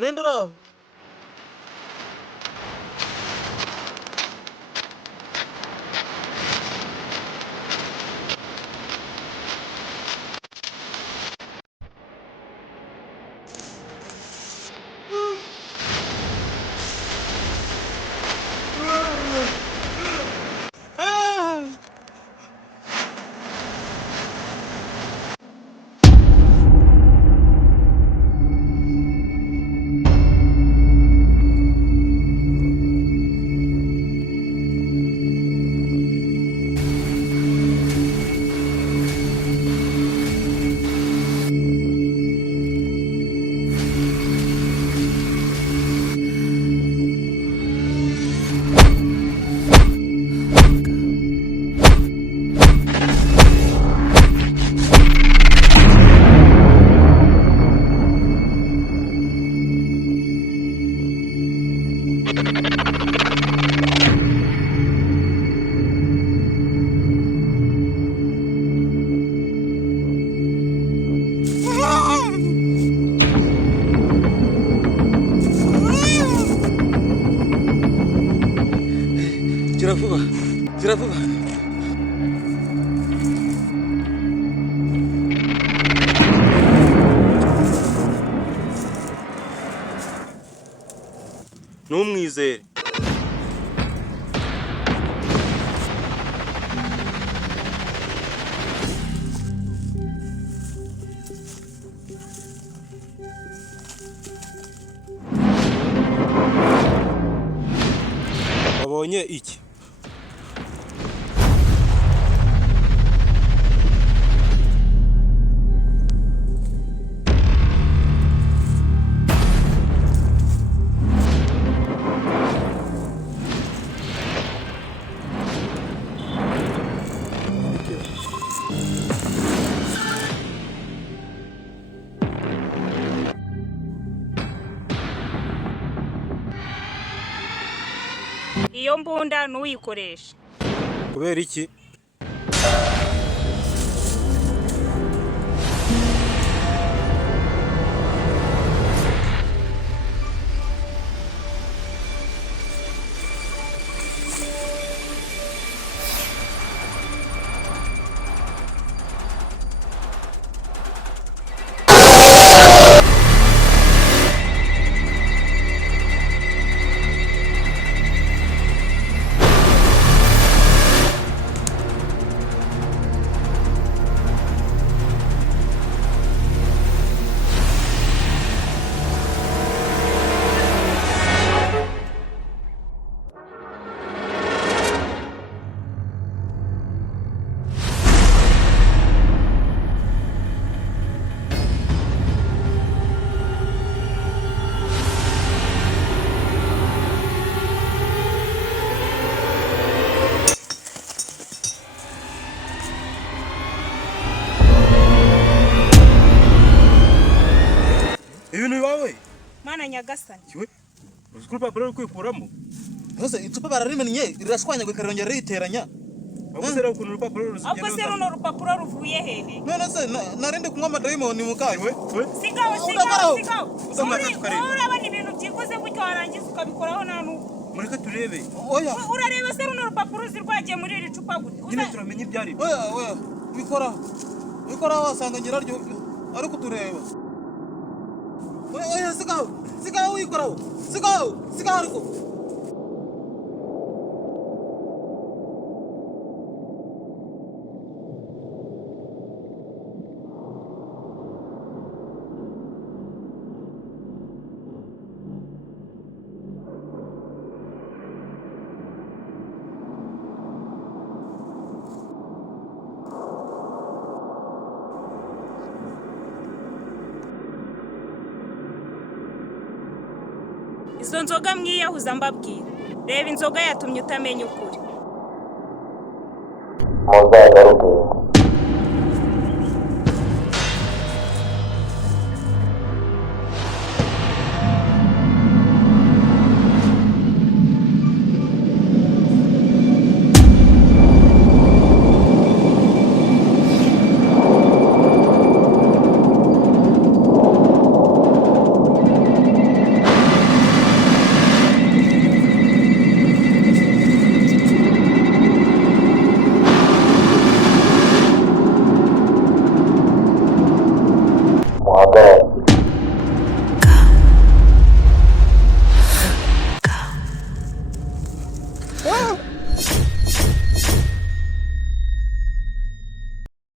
Nendera. Gira vuba. Numwizere. Wabonye iki? Iyo mbunda n'uyikoresha. Kubera iki? Ibintu bibawe? Mana nyagasani. Kiwe? Uskuru papuro uri kwikuramo? Hose icupa bararimenye rirashwanya gukarongera riteranya. Abusera ukuntu urupapuro rusiye. Ahubwo se runo rupapuro ruvuye hehe? None se narinde kunywa amadayimoni mukaye. Sigaho. Uzamaze tukareba. Urabona ibintu byikoze gutyo warangiza ukabikoraho nanu. Mureka turebe. Oya. Urareba se runo rupapuro zirwagiye muri iri cupa gute? Nyine turamenye ibyari. Oya. Bikora wasanga ngira ryo ari kutureba. Oya sigaho uyikoraho. Sigaho ariko. Izo nzoga mwiyahuza mbabwira. Reba inzoga yatumye utamenya ukuri. Muzagaruka